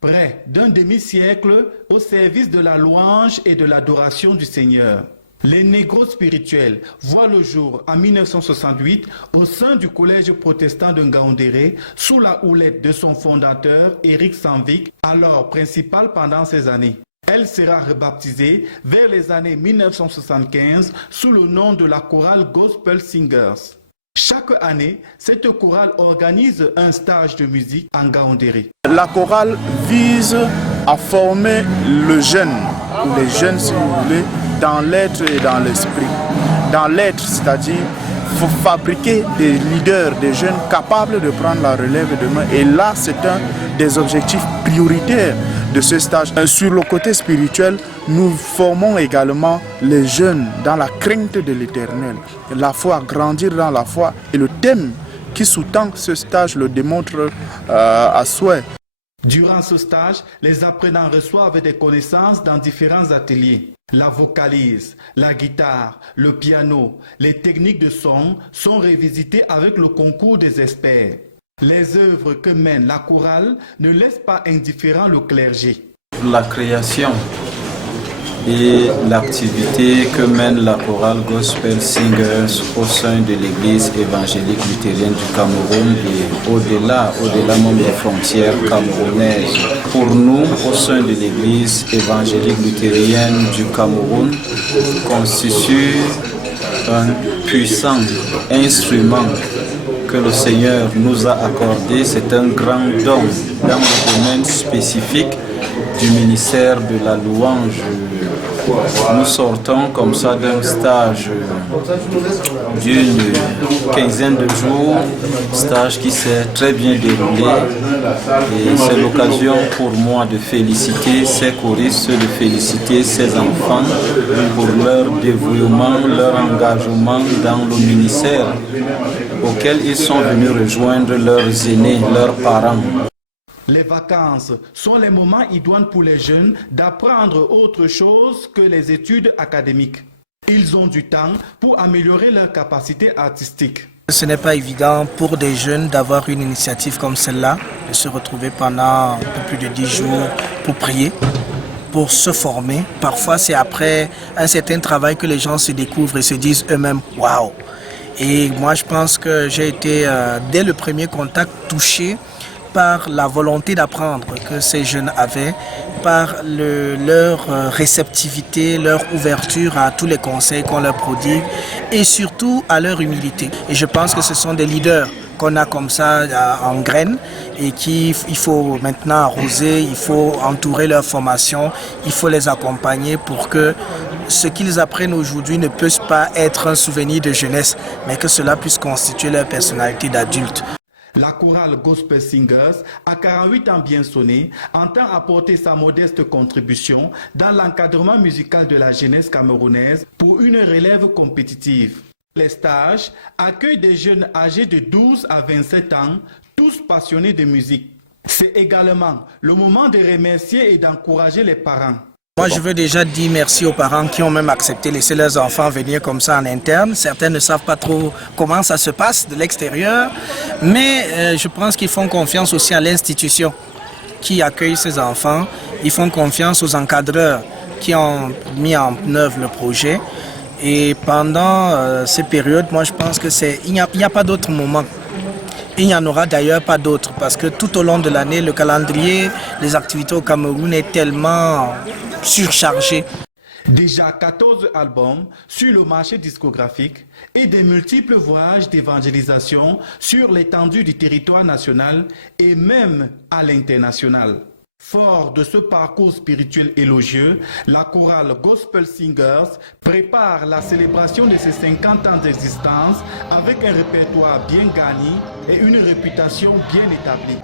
Près d'un demi-siècle au service de la louange et de l'adoration du Seigneur. Les négros spirituels voient le jour en 1968 au sein du collège protestant de Ngaoundéré sous la houlette de son fondateur Éric Sanvik, alors principal pendant ces années. Elle sera rebaptisée vers les années 1975 sous le nom de la chorale Gospel Singers. Chaque année, cette chorale organise un stage de musique en Ngaoundéré. La chorale vise à former le jeune, ou les jeunes si vous voulez, dans l'être et dans l'esprit. Dans l'être, c'est-à-dire, il faut fabriquer des leaders, des jeunes capables de prendre la relève demain. Et là, c'est un des objectifs prioritaires de ce stage. Sur le côté spirituel, nous formons également les jeunes dans la crainte de l'Éternel. La foi, grandir dans la foi. Et le thème qui sous-tend ce stage le démontre à souhait. Durant ce stage, les apprenants reçoivent des connaissances dans différents ateliers. La vocalise, la guitare, le piano, les techniques de son sont revisitées avec le concours des experts. Les œuvres que mène la chorale ne laissent pas indifférent le clergé. La création et l'activité que mène la chorale Gospel Singers au sein de l'église évangélique luthérienne du Cameroun et au-delà même des frontières camerounaises. Pour nous, au sein de l'église évangélique luthérienne du Cameroun, constitue un puissant instrument que le Seigneur nous a accordé. C'est un grand don dans le domaine spécifique du ministère de la louange. Nous sortons comme ça d'un stage d'une quinzaine de jours, stage qui s'est très bien déroulé, et c'est l'occasion pour moi de féliciter ces choristes, de féliciter ces enfants pour leur dévouement, leur engagement dans le ministère auquel ils sont venus rejoindre leurs aînés, leurs parents. Les vacances sont les moments idoines pour les jeunes d'apprendre autre chose que les études académiques. Ils ont du temps pour améliorer leurs capacités artistiques. Ce n'est pas évident pour des jeunes d'avoir une initiative comme celle-là, de se retrouver pendant un peu plus de 10 jours pour prier, pour se former. Parfois, c'est après un certain travail que les gens se découvrent et se disent eux-mêmes « Waouh !» Et moi, je pense que j'ai été, dès le premier contact, touché par la volonté d'apprendre que ces jeunes avaient, par leur réceptivité, leur ouverture à tous les conseils qu'on leur prodigue et surtout à leur humilité. Et je pense que ce sont des leaders qu'on a comme ça en graines et qu'il faut maintenant arroser, il faut entourer leur formation, il faut les accompagner pour que ce qu'ils apprennent aujourd'hui ne puisse pas être un souvenir de jeunesse, mais que cela puisse constituer leur personnalité d'adulte. La chorale Gospel Singers, à 48 ans bien sonnés, entend apporter sa modeste contribution dans l'encadrement musical de la jeunesse camerounaise pour une relève compétitive. Les stages accueillent des jeunes âgés de 12 à 27 ans, tous passionnés de musique. C'est également le moment de remercier et d'encourager les parents. Moi, je veux déjà dire merci aux parents qui ont même accepté de laisser leurs enfants venir comme ça en interne. Certains ne savent pas trop comment ça se passe de l'extérieur, mais je pense qu'ils font confiance aussi à l'institution qui accueille ces enfants. Ils font confiance aux encadreurs qui ont mis en œuvre le projet. Et pendant ces périodes, moi, je pense que il n'y a pas d'autre moment. Il n'y en aura d'ailleurs pas d'autres parce que tout au long de l'année, le calendrier des activités au Cameroun est tellement surchargé. Déjà 14 albums sur le marché discographique et de multiples voyages d'évangélisation sur l'étendue du territoire national et même à l'international. Fort de ce parcours spirituel élogieux, la chorale Gospel Singers prépare la célébration de ses 50 ans d'existence avec un répertoire bien garni et une réputation bien établie.